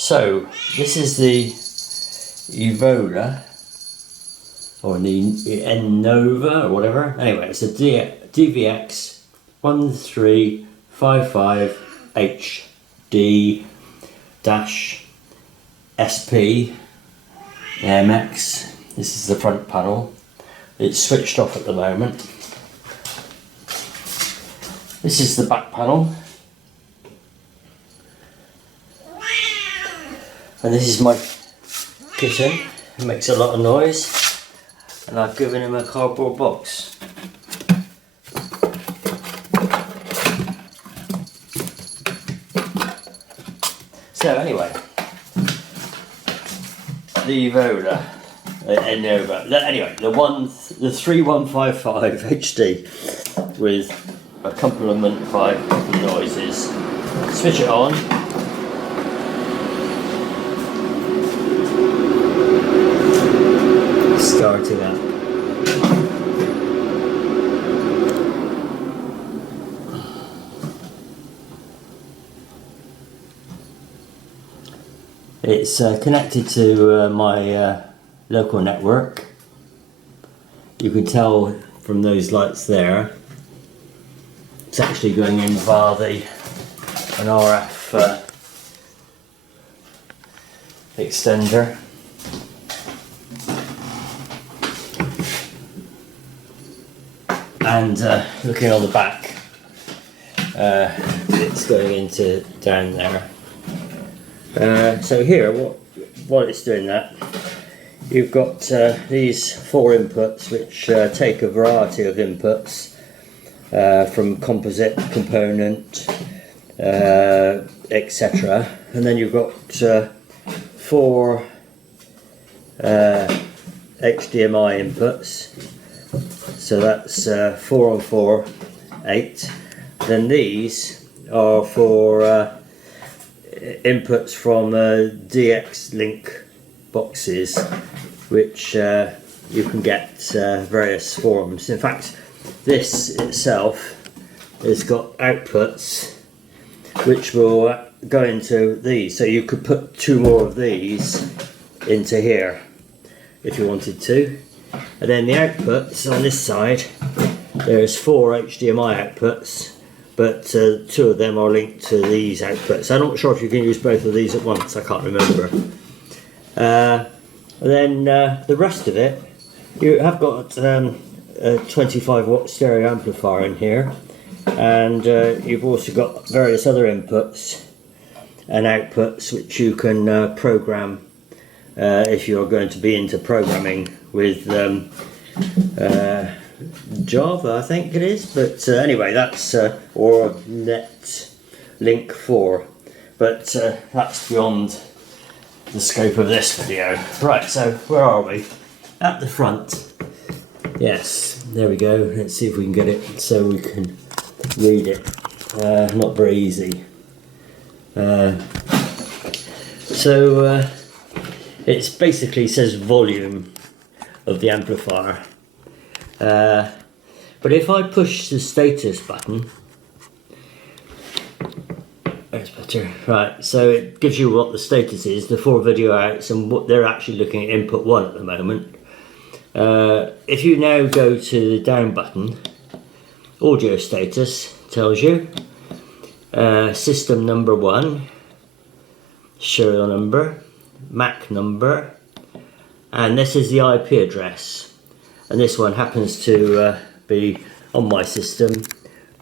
So this is the Evola, or the Nova, or whatever. Anyway, it's a DVX3155HD SP AMX. This is the front panel. It's switched off at the moment. This is the back panel. And this is my kitten. It makes a lot of noise. And I've given him a cardboard box. So anyway, the Evola, Nova. Anyway, the 3155 HD with accompaniment by noises. Switch it on. Starting up. It's connected to my local network. You can tell from those lights there. It's actually going in via an RF extender. And looking on the back, it's going into down there. So here, while it's doing that, you've got these 4 inputs which take a variety of inputs from composite, component, etc. And then you've got 4 HDMI inputs. So that's 4 on 4, 8. Then these are for inputs from DX link boxes, which you can get various forms. In fact, this itself has got outputs which will go into these. So you could put 2 more of these into here if you wanted to. And then the outputs on this side, there's 4 HDMI outputs, but 2 of them are linked to these outputs. I'm not sure if you can use both of these at once, I can't remember. And then the rest of it, you have got a 25 watt stereo amplifier in here, and you've also got various other inputs and outputs which you can program if you're going to be into programming with Java, I think it is, but anyway, that's or Net Link 4, but that's beyond the scope of this video. Right, so where are we? At the front. Yes, there we go. Let's see if we can get it so we can read it. Not very easy. It basically says volume of the amplifier. But if I push the status button, that's better. Right, so it gives you what the status is, the 4 video outs, and what they're actually looking at input 1 at the moment. If you now go to the down button, audio status tells you system number 1, serial number, MAC number, and this is the IP address. And this one happens to be on my system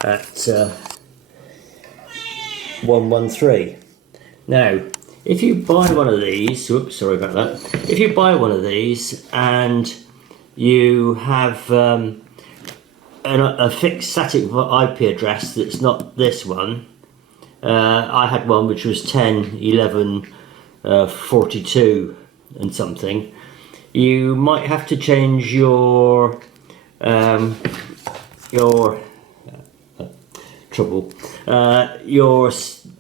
at 113. Now, if you buy one of these, oops, sorry about that. If you buy one of these and you have a fixed static IP address that's not this one, I had one which was 10.11.42 and something. You might have to change your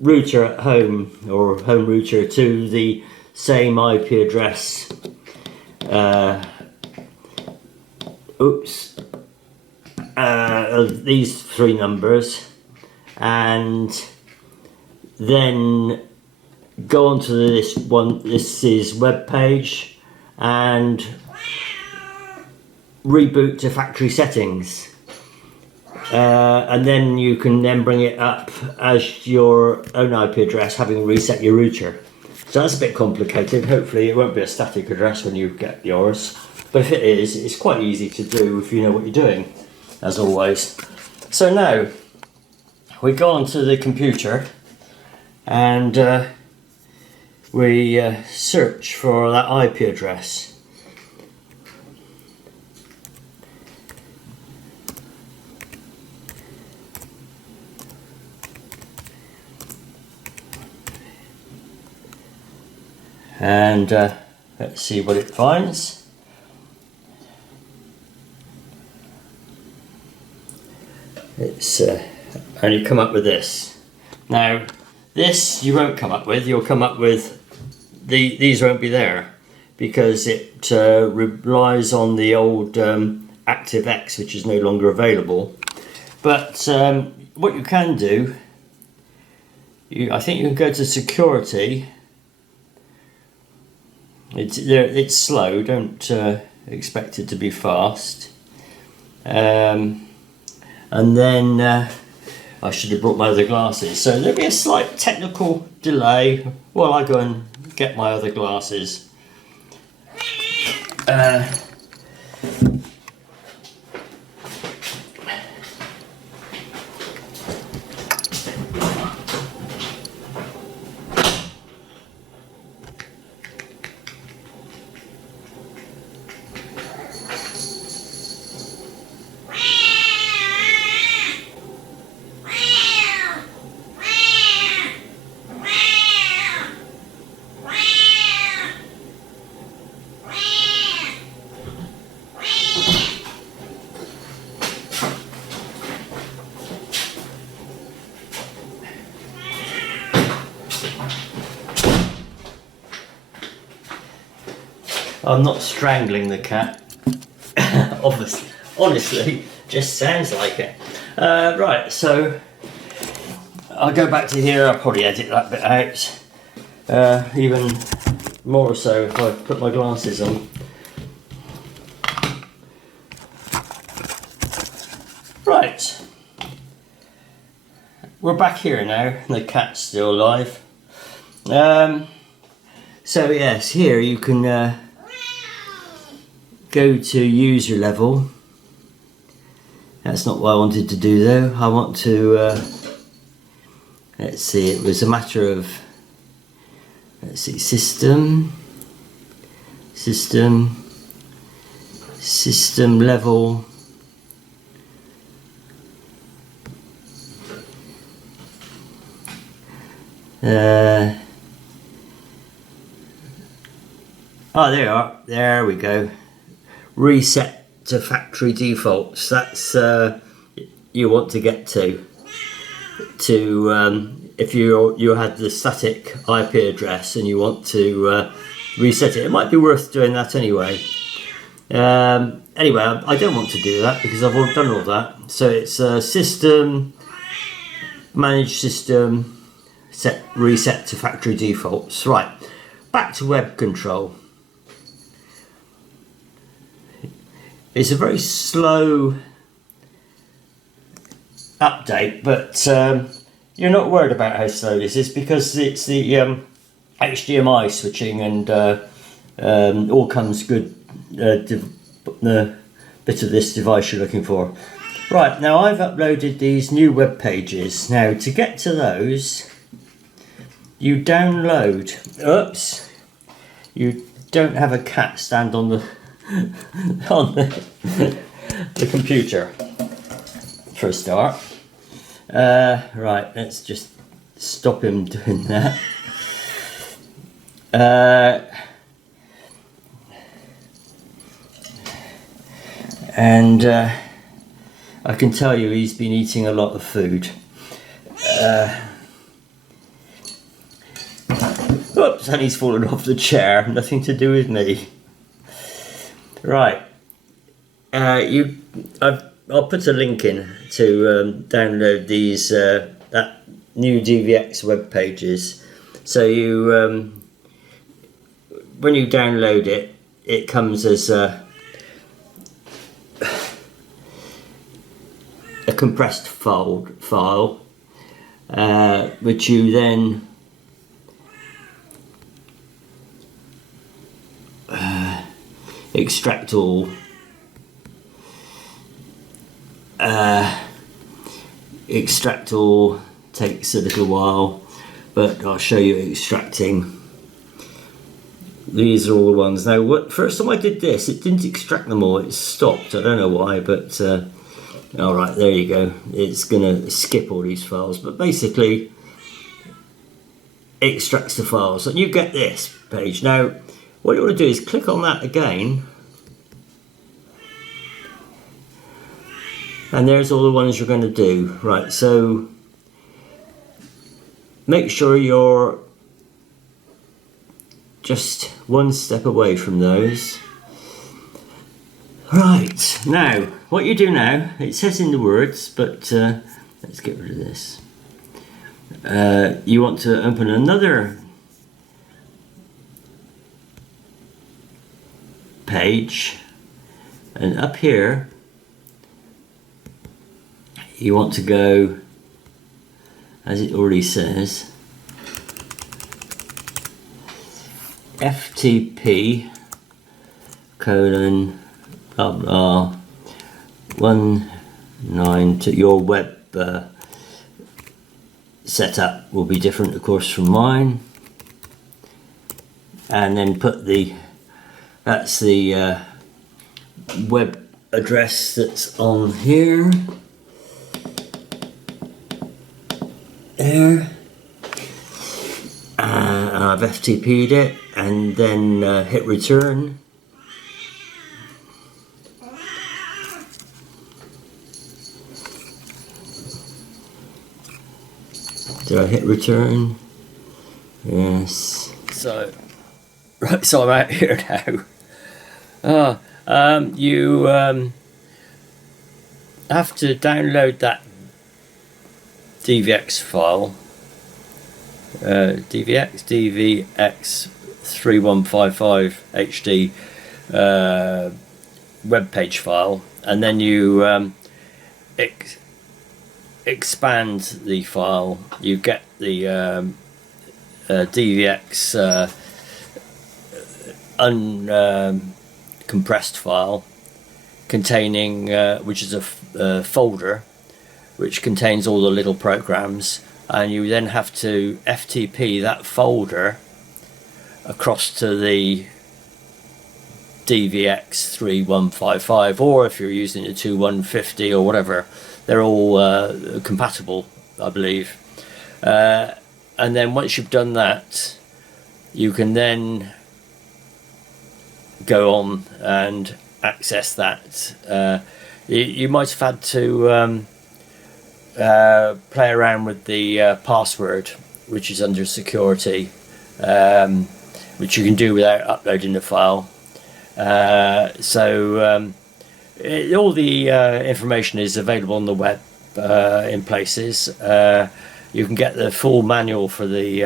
router at home, or home router, to the same IP address. These 3 numbers, and then go onto this is web page and reboot to factory settings, and then you can then bring it up as your own IP address, having reset your router. So that's a bit complicated. Hopefully it won't be a static address when you get yours, but if it is, it's quite easy to do if you know what you're doing, as always. So now we go onto the computer and we search for that IP address. And let's see what it finds. It's only come up with this. Now this you won't come up with, you'll come up with these won't be there, because it relies on the old ActiveX, which is no longer available. But what you can do, I think you can go to security. It's slow, don't expect it to be fast. And then I should have brought my other glasses. So there'll be a slight technical delay while I go and get my other glasses. I'm not strangling the cat. Obviously, honestly, just sounds like it. Right, so I'll go back to here. I'll probably edit that bit out. Even more so if I put my glasses on. Right, we're back here now. The cat's still alive. So yes, here you can go to user level. That's not what I wanted to do though. I want to let's see, it was a matter of, let's see, system level, oh, there you are, there we go. Reset to factory defaults. That's you want to get to if you had the static IP address and you want to reset it. It might be worth doing that anyway. Anyway, I don't want to do that because I've already done all that. So it's system, manage system, reset to factory defaults. Right, back to web control. It's a very slow update, but you're not worried about how slow this is because it's the HDMI switching and all comes good. The bit of this device you're looking for. Right, now I've uploaded these new web pages. Now to get to those, you download. Oops, you don't have a cat stand on the on the computer for a start. Right, let's just stop him doing that. And I can tell you he's been eating a lot of food. Oops, and he's fallen off the chair, nothing to do with me. Right, I'll put a link in to download these that new DVX web pages. So you when you download it, it comes as a compressed file, which you then extract all. Extract all takes a little while, but I'll show you extracting. These are all the ones. Now, first time I did this, it didn't extract them all. It stopped. I don't know why, but all right, there you go. It's gonna skip all these files, but basically it extracts the files, and you get this page. Now, what you want to do is click on that again, and there's all the ones you're going to do. Right, so make sure you're just one step away from those. Right, now what you do now, it says in the words, but let's get rid of this. You want to open another page, and up here you want to go, as it already says, FTP colon blah blah 192. Your web setup will be different, of course, from mine, and then put that's the web address that's on here. There. I've FTP'd it, and then hit return. Did I hit return? Yes. So, right, so I'm out here now. You have to download that DVX file, DVX DVX3155HD web page file, and then you expand the file. You get the DVX uncompressed file containing, which is a folder which contains all the little programs, and you then have to FTP that folder across to the DVX3155, or if you're using the 2150 or whatever, they're all compatible, I believe. And then once you've done that, you can then go on and access that. You might have had to play around with the password, which is under security, which you can do without uploading the file. All the information is available on the web in places. You can get the full manual for the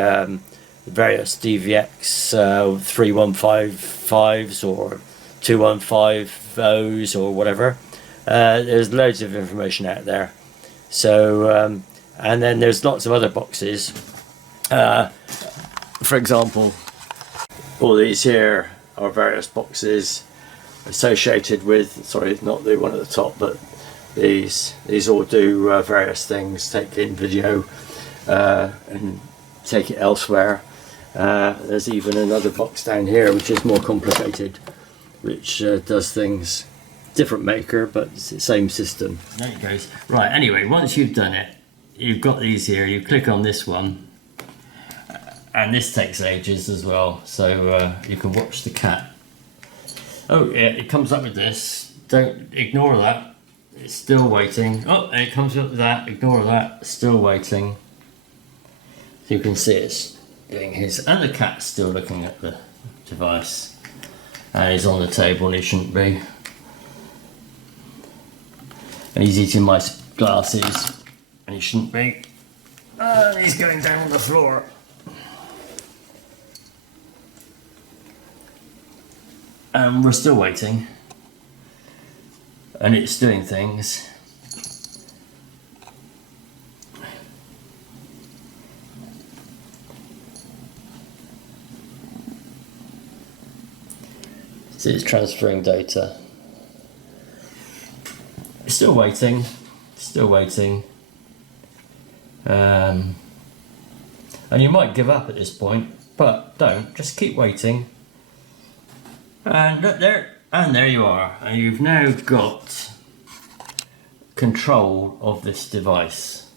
various DVX 3155s or 215s or whatever. There's loads of information out there. So, and then there's lots of other boxes. For example, all these here are various boxes associated with, sorry, not the one at the top, but these all do various things, take in video and take it elsewhere. There's even another box down here which is more complicated, which does things, different maker, but it's the same system. There it goes. Right, anyway, once you've done it, you've got these here, you click on this one, and this takes ages as well, so you can watch the cat. Oh yeah, it comes up with this. Don't ignore that. It's still waiting. Oh, and it comes up with that. Ignore that. Still waiting. So you can see it's doing his, and the cat's still looking at the device. And he's on the table, and he shouldn't be. And he's eating my glasses, and he shouldn't be. And he's going down on the floor. and we're still waiting, and it's doing things. See, it's transferring data. Still waiting, still waiting. And you might give up at this point, but don't, just keep waiting. And look there, and there you are. And you've now got control of this device.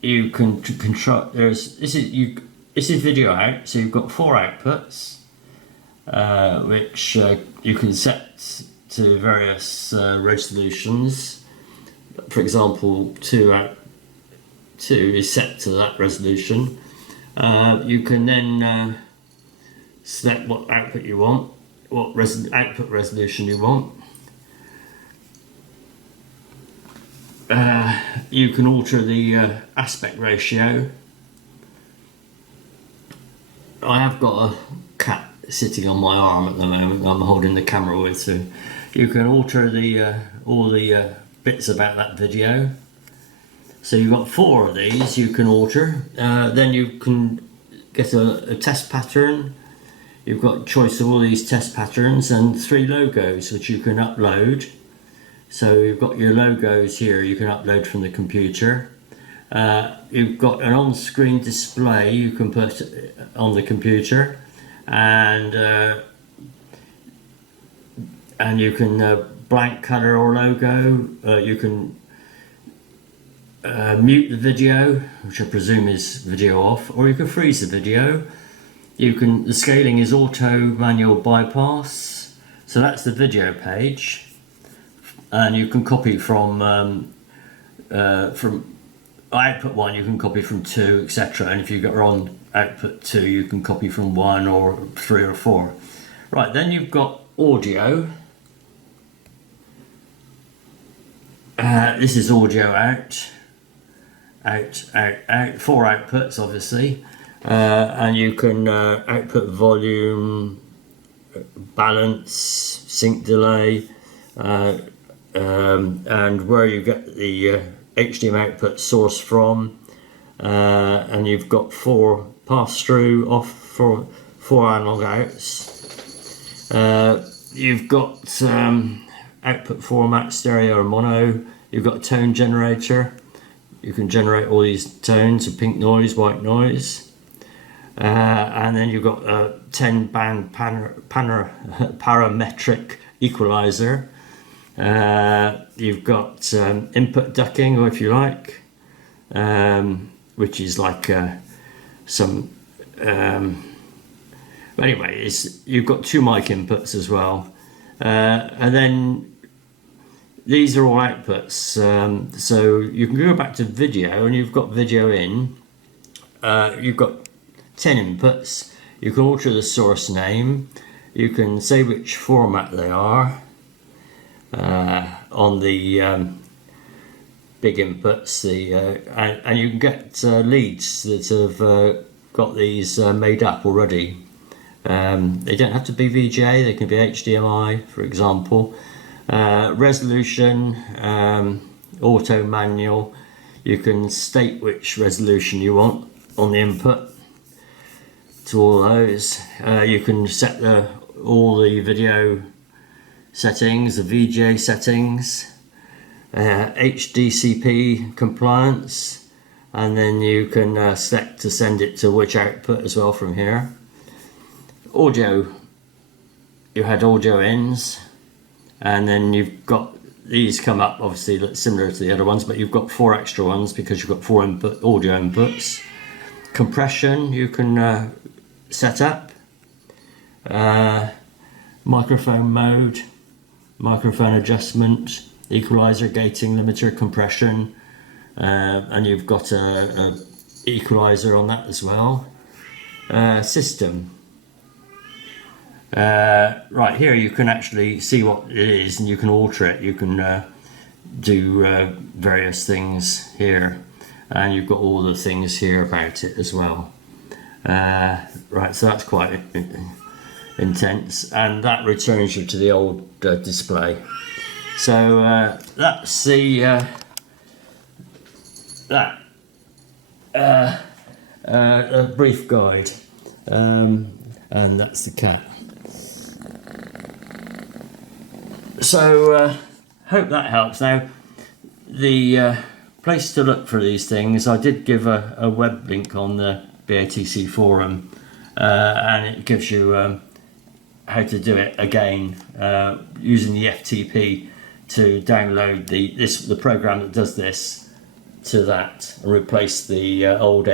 You can control, this is video out, so you've got 4 outputs, which you can set to various resolutions. For example, 2 is set to that resolution. You can then select what output you want, what output resolution you want. You can alter the aspect ratio. I have got a cat sitting on my arm at the moment I'm holding the camera with, so you can alter the all the bits about that video. So you've got 4 of these you can alter. Then you can get a test pattern. You've got choice of all these test patterns and 3 logos which you can upload. So you've got your logos here you can upload from the computer. You've got an on-screen display you can put on the computer, and you can blank color or logo. You can mute the video, which I presume is video off, or you can freeze the video. The scaling is auto manual bypass, so that's the video page, and you can copy from output 1 you can copy from 2, etc. And if you've got on output 2 you can copy from 1 or 3 or 4. Right, then you've got audio. This is audio out, 4 outputs obviously, and you can output volume, balance, sync delay, and where you get the HDMI output source from, and you've got 4 pass-through off for 4 analog outs. You've got output format, stereo or mono. You've got a tone generator. You can generate all these tones of pink noise, white noise, and then you've got a 10-band parametric equalizer. You've got input ducking, or if you like, which is like anyway, you've got 2 mic inputs as well, and then these are all outputs. So you can go back to video, and you've got video in. You've got 10 inputs. You can alter the source name. You can say which format they are. On the big inputs, and you can get leads that have got these made up already. They don't have to be VGA, they can be HDMI, for example. Resolution, auto manual. You can state which resolution you want on the input to all those. You can set all the video settings, the VGA settings, HDCP compliance, and then you can select to send it to which output as well from here. Audio, you had audio ins, and then you've got these come up obviously similar to the other ones, but you've got 4 extra ones because you've got 4 audio inputs. Compression you can set up, microphone mode, microphone adjustment, equalizer, gating, limiter, compression, and you've got a equalizer on that as well. System. Right here you can actually see what it is, and you can alter it. You can do various things here, and you've got all the things here about it as well. Right, so that's quite intense, and that returns you to the old display. So that's the a brief guide, and that's the cat. So hope that helps. Now the place to look for these things, I did give a web link on the BATC forum, and it gives you how to do it again, using the FTP to download the program that does this to that, and replace the old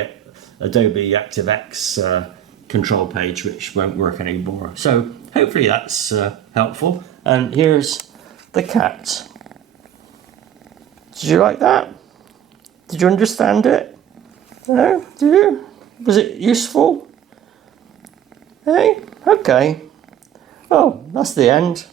Adobe ActiveX control page, which won't work anymore. So hopefully that's helpful. And here's the cat. Did you like that? Did you understand it? No? Did you? Was it useful? Hey? Okay. Oh, that's the end.